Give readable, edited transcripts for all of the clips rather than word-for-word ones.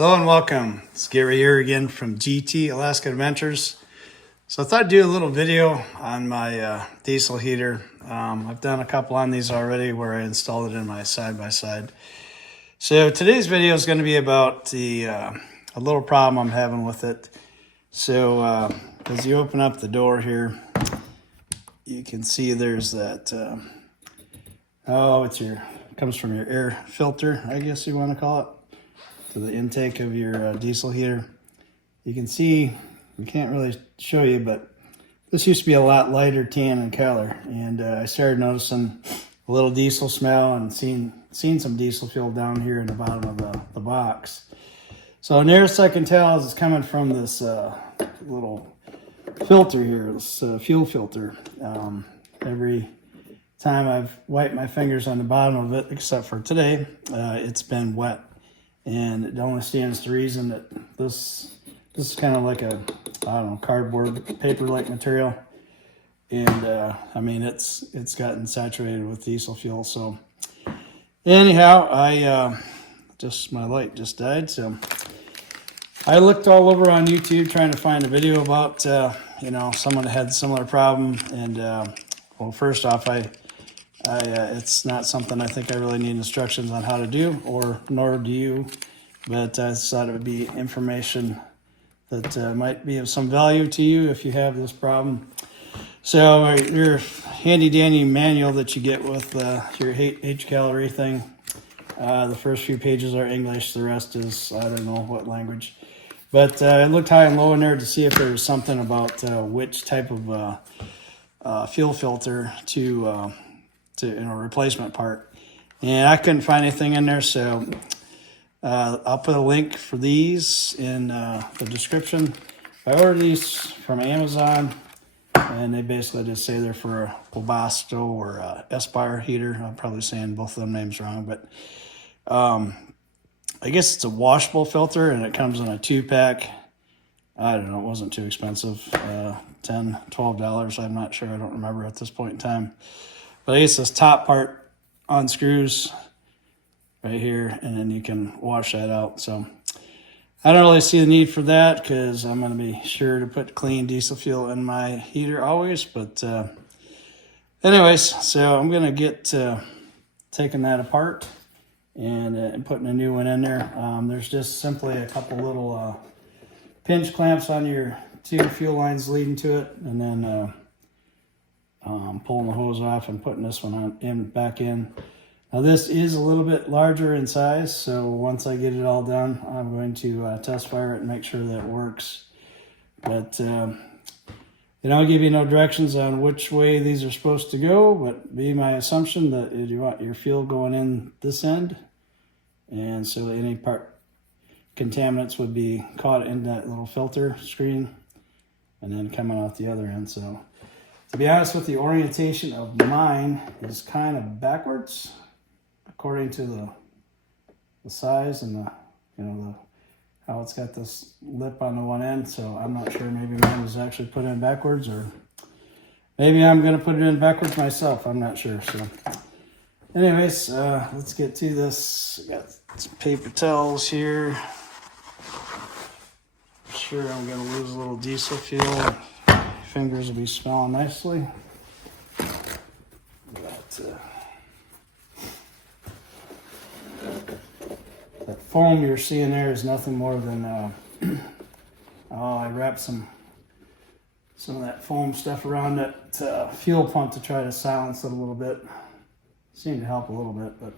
Hello and welcome. It's Gary here again from GT Alaska Adventures. So I thought I'd do a little video on my diesel heater. I've done a couple on these already where I installed it in my side-by-side. So today's video is going to be about a little problem I'm having with it. So as you open up the door here, you can see there's that, comes from your air filter, I guess you want to call it, to the intake of your diesel heater. You can see, we can't really show you, but this used to be a lot lighter tan in color, and I started noticing a little diesel smell and seen some diesel fuel down here in the bottom of the box. So nearest I can tell is it's coming from this little filter here, this fuel filter. Every time I've wiped my fingers on the bottom of it, except for today, it's been wet. And it only stands to reason that this is kind of like a, I don't know, cardboard paper-like material. And I mean, it's gotten saturated with diesel fuel. So anyhow, my light just died. So I looked all over on YouTube trying to find a video about, someone that had a similar problem. And well, first off, it's not something I think I really need instructions on how to do, nor do you, but I thought it would be information that might be of some value to you if you have this problem. So your handy-dandy manual that you get with your H-calorie thing, the first few pages are English, the rest is, I don't know what language. But I looked high and low in there to see if there was something about which type of fuel filter to replacement part, and I couldn't find anything in there. So I'll put a link for these in the description. I ordered these from Amazon, and they basically just say they're for a Webasto or a Aspire heater. I'm probably saying both of them names wrong, but I guess it's a washable filter, and it comes in a 2-pack. I don't know, it wasn't too expensive, $10, $12, I'm not sure, I don't remember at this point in time. But I guess this top part unscrews right here, and then you can wash that out. So I don't really see the need for that because I'm going to be sure to put clean diesel fuel in my heater always. But anyways, so I'm going to get taking that apart and putting a new one in there. There's just simply a couple little pinch clamps on your two fuel lines leading to it, and then pulling the hose off and putting this one back in. Now this is a little bit larger in size, so once I get it all done, I'm going to test fire it and make sure that it works. But they don't give you no directions on which way these are supposed to go, but be my assumption that you want your fuel going in this end, and so any part contaminants would be caught in that little filter screen and then coming out the other end. So to be honest with the orientation of mine is kind of backwards according to the size and how it's got this lip on the one end. So I'm not sure, maybe mine was actually put in backwards, or maybe I'm going to put it in backwards myself. I'm not sure. So anyways, let's get to this. I got some paper towels here. Sure, I'm going to lose a little diesel fuel. Fingers will be smelling nicely. That foam you're seeing there is nothing more than I wrapped some of that foam stuff around that fuel pump to try to silence it a little bit. Seemed to help a little bit, but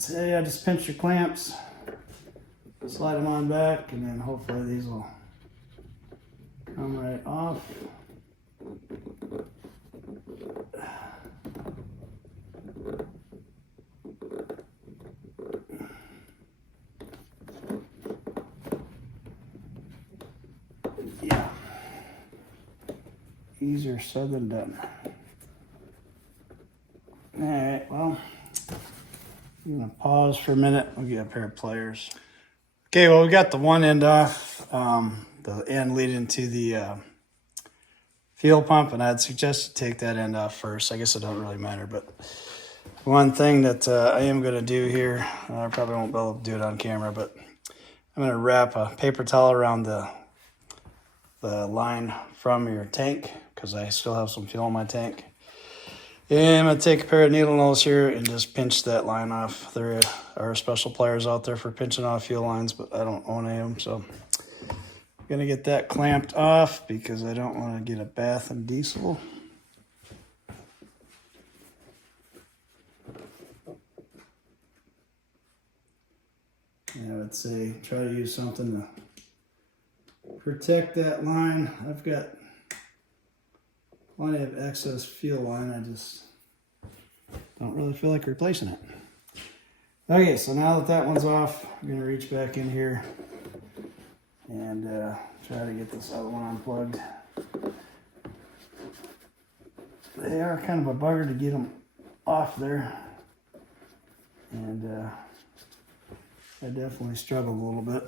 say I just pinch your clamps, slide them on back, and then hopefully these will come right off. Yeah, easier said than done. All right, well, I'm gonna pause for a minute. We'll get a pair of pliers. Okay, well, we got the one end off, the end leading to the fuel pump, and I'd suggest you take that end off first. I guess it don't really matter, but One thing that I am going to do here, I probably won't be able to do it on camera, but I'm going to wrap a paper towel around the line from your tank because I still have some fuel in my tank. And I'm going to take a pair of needle nose here and just pinch that line off. There are special pliers out there for pinching off fuel lines, but I don't own any of them, so I'm going to get that clamped off because I don't want to get a bath in diesel. I would say try to use something to protect that line. I've got plenty of excess fuel line. I just don't really feel like replacing it. Okay, so now that one's off, I'm going to reach back in here and try to get this other one unplugged. They are kind of a bugger to get them off there, and I definitely struggled a little bit.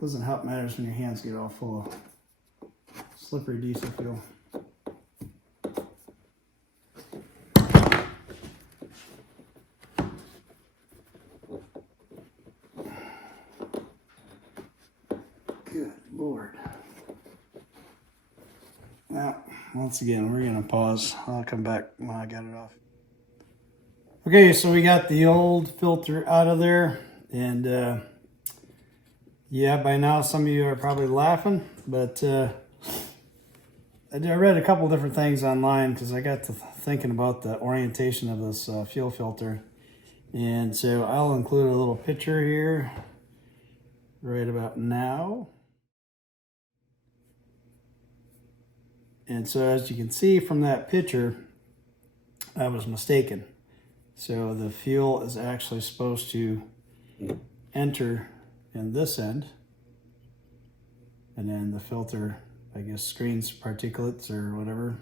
Doesn't help matters when your hands get all full of slippery diesel fuel. Good Lord. Now, once again, we're going to pause. I'll come back when I got it off. Okay, so we got the old filter out of there, and yeah, by now some of you are probably laughing, but I read a couple different things online because I got to thinking about the orientation of this fuel filter, and so I'll include a little picture here right about now. And so as you can see from that picture, I was mistaken. So the fuel is actually supposed to enter in this end, and then the filter, I guess, screens particulates or whatever,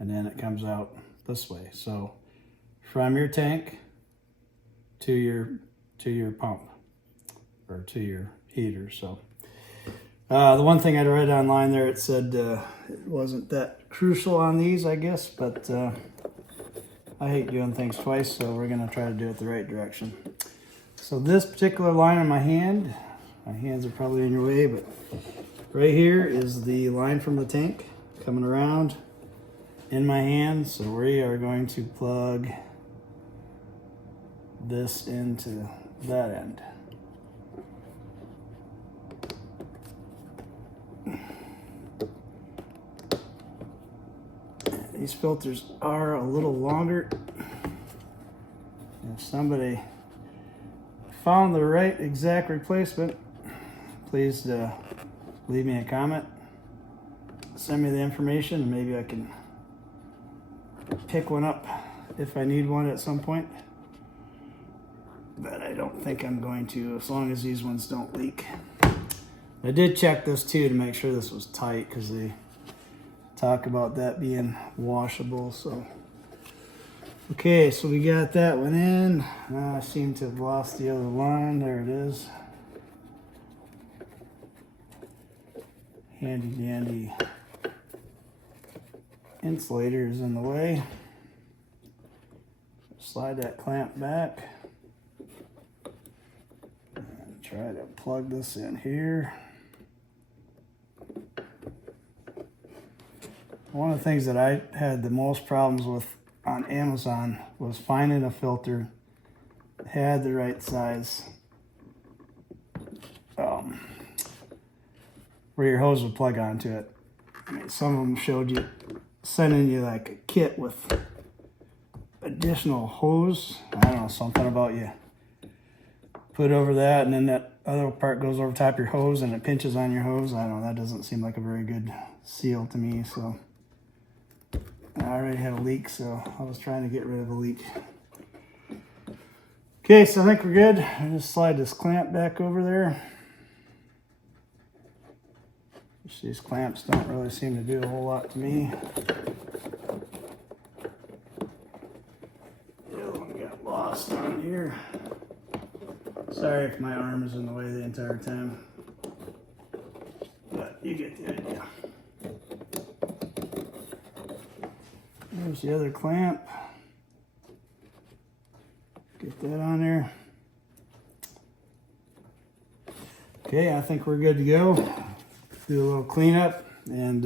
and then it comes out this way. So from your tank to your pump or to your heater. So the one thing I read online there, it said it wasn't that crucial on these, I guess, but I hate doing things twice, so we're going to try to do it the right direction. So this particular line on my hands are probably in your way, but right here is the line from the tank coming around in my hand. So we are going to plug this into that end. These filters are a little longer. If somebody found the right exact replacement, please leave me a comment. Send me the information, and maybe I can pick one up if I need one at some point. But I don't think I'm going to, as long as these ones don't leak. I did check this too to make sure this was tight, because they talk about that being washable. So okay, so we got that one in. I seem to have lost the other line. There it is. Handy dandy insulator is in the way. Slide that clamp back and try to plug this in here. One of the things that I had the most problems with on Amazon was finding a filter that had the right size, where your hose would plug onto it. I mean, some of them showed you, sending you like a kit with additional hose. I don't know, something about you put over that and then that other part goes over top your hose and it pinches on your hose. I don't know, that doesn't seem like a very good seal to me. So I already had a leak, so I was trying to get rid of a leak. Okay, so I think we're good. I just slide this clamp back over there. These clamps don't really seem to do a whole lot to me. The other one got lost on here. Sorry if my arm is in the way the entire time, but you get the idea. There's the other clamp. Get that on there. Okay, I think we're good to go. Do a little cleanup and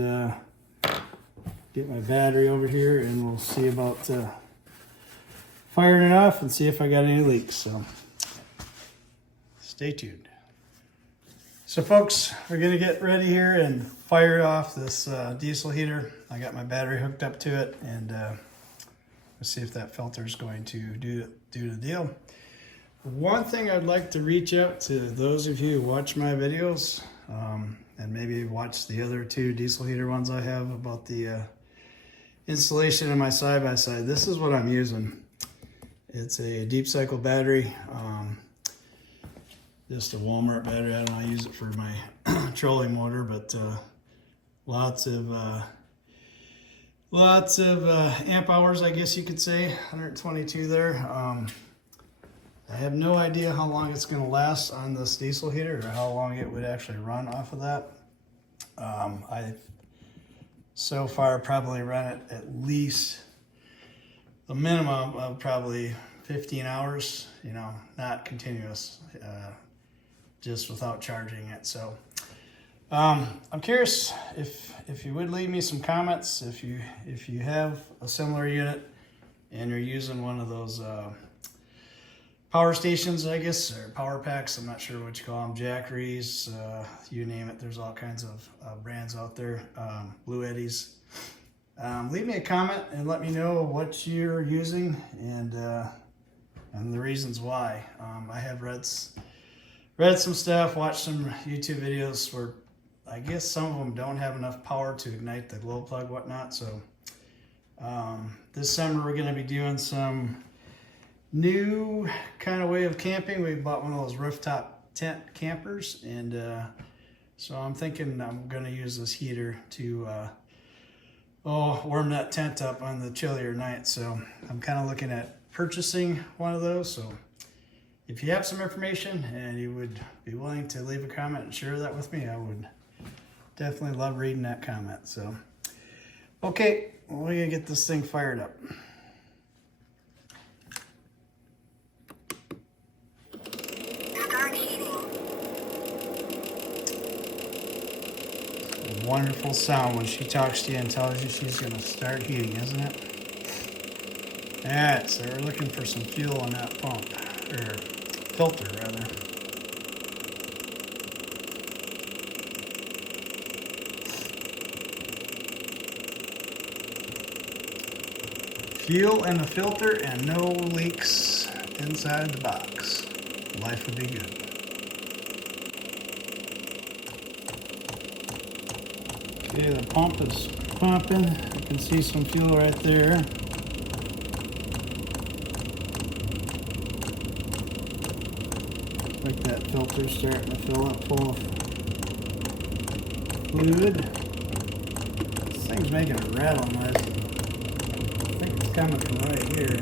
get my battery over here, and we'll see about firing it off and see if I got any leaks. So stay tuned. So folks, we're gonna get ready here and fire off this diesel heater. I got my battery hooked up to it, and let's see if that filter is going to do the deal. One thing I'd like to reach out to those of you who watch my videos, and maybe watch the other two diesel heater ones I have about the installation of my side-by-side. This is what I'm using. It's a deep cycle battery, just a Walmart battery. I don't use it for my trolling motor, but lots of amp hours, I guess you could say. 122 there. I have no idea how long it's going to last on this diesel heater, or how long it would actually run off of that. I've so far probably run it at least a minimum of probably 15 hours, you know, not continuous, just without charging it. So I'm curious if you would leave me some comments if you have a similar unit and you're using one of those power stations, I guess, or power packs. I'm not sure what you call them, Jackeries, you name it. There's all kinds of brands out there, Blue Eddies. Leave me a comment and let me know what you're using and the reasons why. I have read some stuff, watched some YouTube videos where I guess some of them don't have enough power to ignite the glow plug, whatnot. So this summer we're going to be doing some new kind of way of camping. We bought one of those rooftop tent campers, and so I'm thinking I'm going to use this heater to warm that tent up on the chillier nights. So I'm kind of looking at purchasing one of those. So if you have some information and you would be willing to leave a comment and share that with me, I would definitely love reading that comment. So okay, we're going to get this thing fired up. Wonderful sound when she talks to you and tells you she's going to start heating, isn't it? Alright, so we're looking for some fuel on that pump, or filter rather. Fuel in the filter and no leaks inside the box. Life would be good. Okay, the pump is pumping. You can see some fuel right there. Like that filter starting to fill up full of fluid. This thing's making a rattle noise. I think it's coming from right here.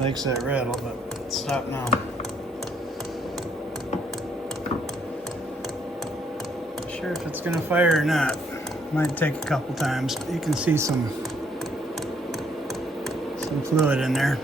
Makes that rattle, but stop now. Not sure if it's gonna fire or not. Might take a couple times, but you can see some fluid in there.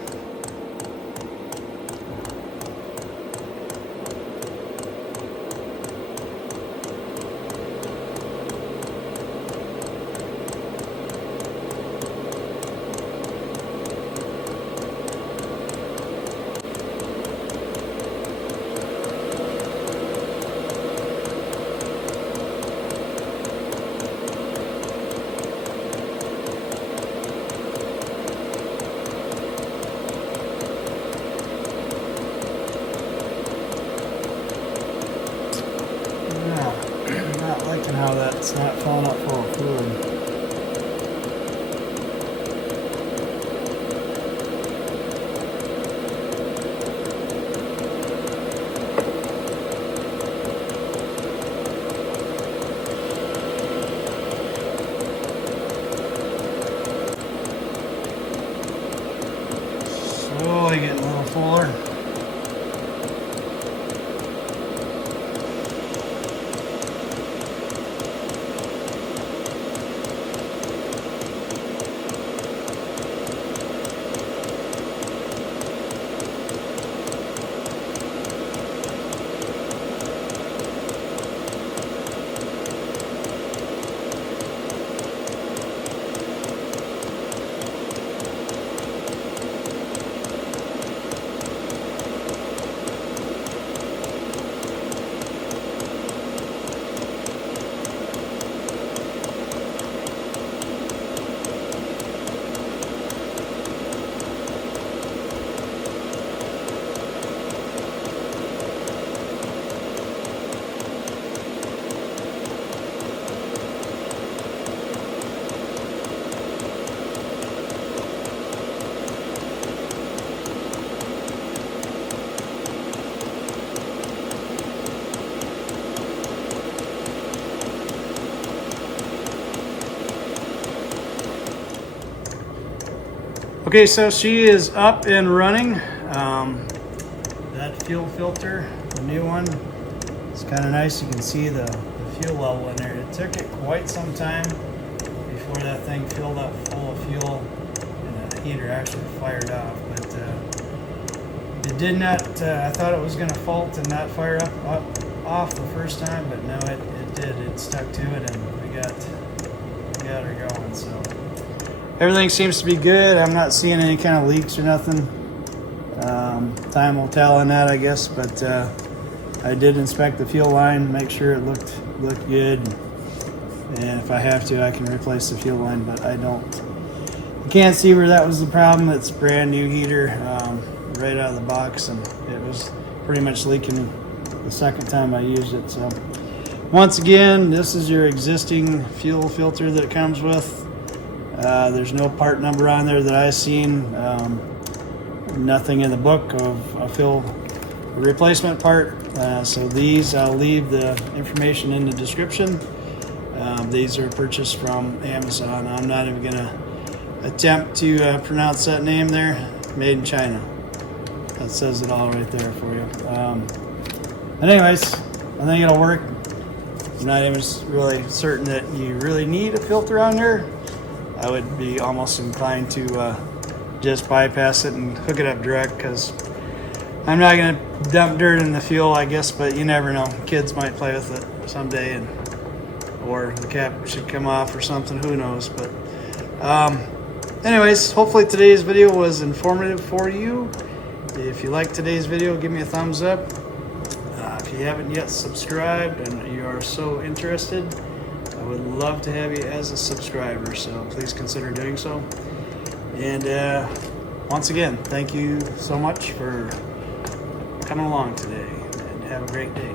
How that's not filling up full of fluid. Slowly getting a little fuller. Okay, so she is up and running. That fuel filter, the new one, it's kind of nice. You can see the fuel level in there. It took it quite some time before that thing filled up full of fuel and the heater actually fired off. But it did not, I thought it was going to fault and not fire off the first time, but no, it did. It stuck to it and we got her going. So everything seems to be good. I'm not seeing any kind of leaks or nothing. Time will tell on that, I guess, but I did inspect the fuel line, make sure it looked good. And if I have to, I can replace the fuel line, but I can't see where that was the problem. It's a brand new heater, right out of the box, and it was pretty much leaking the second time I used it. So once again, this is your existing fuel filter that it comes with. There's no part number on there that I've seen. Nothing in the book of a fuel replacement part. So these, I'll leave the information in the description. These are purchased from Amazon. I'm not even gonna attempt to pronounce that name there. Made in China. That says it all right there for you. But anyways, I think it'll work. I'm not even really certain that you really need a filter on there. I would be almost inclined to just bypass it and hook it up direct, because I'm not going to dump dirt in the fuel, I guess, but you never know. Kids might play with it someday, or the cap should come off or something, who knows. But anyways, hopefully today's video was informative for you. If you like today's video, give me a thumbs up. If you haven't yet subscribed and you are so interested, I would love to have you as a subscriber, so please consider doing so. And once again, thank you so much for coming along today, and have a great day.